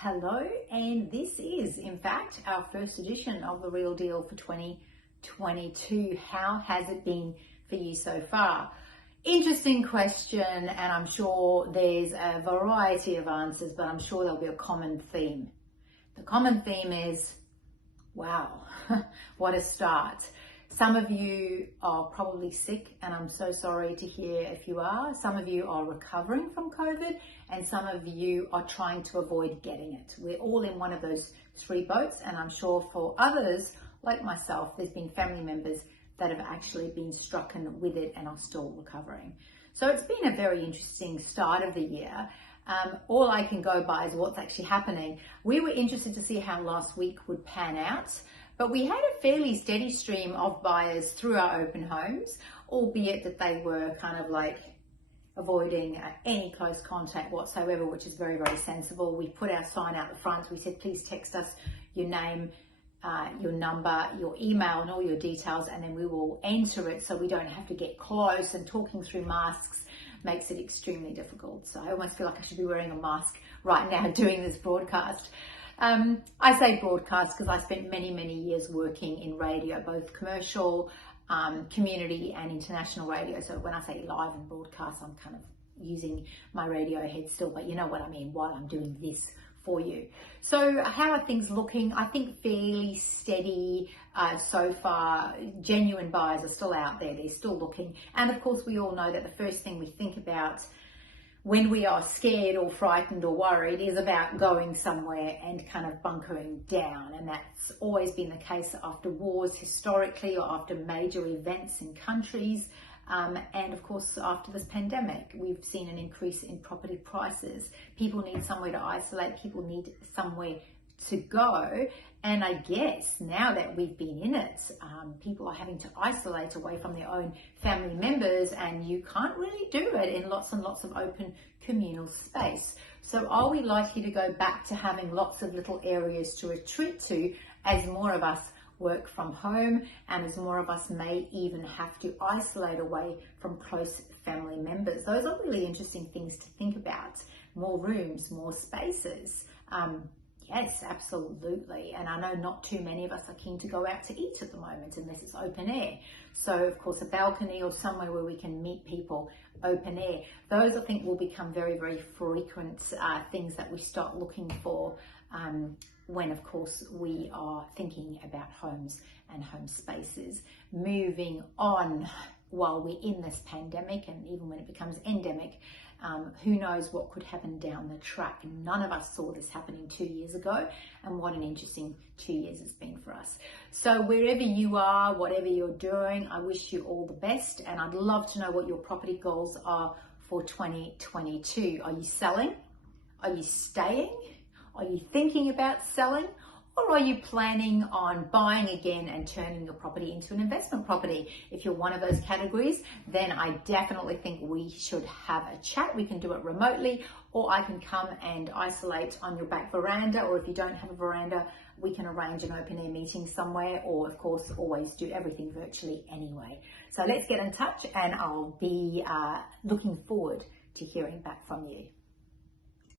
Hello, and this is in fact our first edition of The Real Deal for 2022. How has it been for you so far? Interesting question, and I'm sure there's a variety of answers, but I'm sure there'll be a common theme. The common theme is, wow, what a start. Some of you are probably sick, and I'm so sorry to hear if you are. Some of you are recovering from COVID, and some of you are trying to avoid getting it. We're all in one of those three boats, and I'm sure for others, like myself, there's been family members that have actually been stricken with it and are still recovering. So it's been a very interesting start of the year. All I can go by is what's actually happening. We were interested to see how last week would pan out, but we had a fairly steady stream of buyers through our open homes, albeit that they were kind of like avoiding any close contact whatsoever, which is very, very sensible. We put our sign out the front. We said, please text us your name, your number, your email, and all your details, and then we will enter it so we don't have to get close, and talking through masks makes it extremely difficult. So I almost feel like I should be wearing a mask right now doing this broadcast. I say broadcast because I spent many, many years working in radio, both commercial, community and international radio. So when I say live and broadcast, I'm kind of using my radio head still, but you know what I mean while I'm doing this for you. So how are things looking? I think fairly steady so far. Genuine buyers are still out there. They're still looking. And of course, we all know that the first thing we think about when we are scared or frightened or worried is about going somewhere and kind of bunkering down. And that's always been the case after wars historically, or after major events in countries. And of course, after this pandemic, we've seen an increase in property prices. People need somewhere to isolate. People need somewhere to go. And I guess now that we've been in it, people are having to isolate away from their own family members, and you can't really do it in lots and lots of open communal space. So are we likely to go back to having lots of little areas to retreat to as more of us work from home, and as more of us may even have to isolate away from close family members? Those are really interesting things to think about. More rooms, more spaces. Yes, absolutely. And I know not too many of us are keen to go out to eat at the moment unless it's open air. So of course, a balcony or somewhere where we can meet people, open air. Those I think will become very, very frequent things that we start looking for when of course we are thinking about homes and home spaces. Moving on, while we're in this pandemic, and even when it becomes endemic, who knows what could happen down the track. None of us saw this happening 2 years ago, and what an interesting 2 years it's been for us. So wherever you are, whatever you're doing, I wish you all the best, and I'd love to know what your property goals are for 2022. Are you selling? Are you staying? Are you thinking about selling? Or are you planning on buying again and turning your property into an investment property? If you're one of those categories, then I definitely think we should have a chat. We can do it remotely, or I can come and isolate on your back veranda, or if you don't have a veranda, we can arrange an open air meeting somewhere, or of course, always do everything virtually anyway. So let's get in touch, and I'll be looking forward to hearing back from you.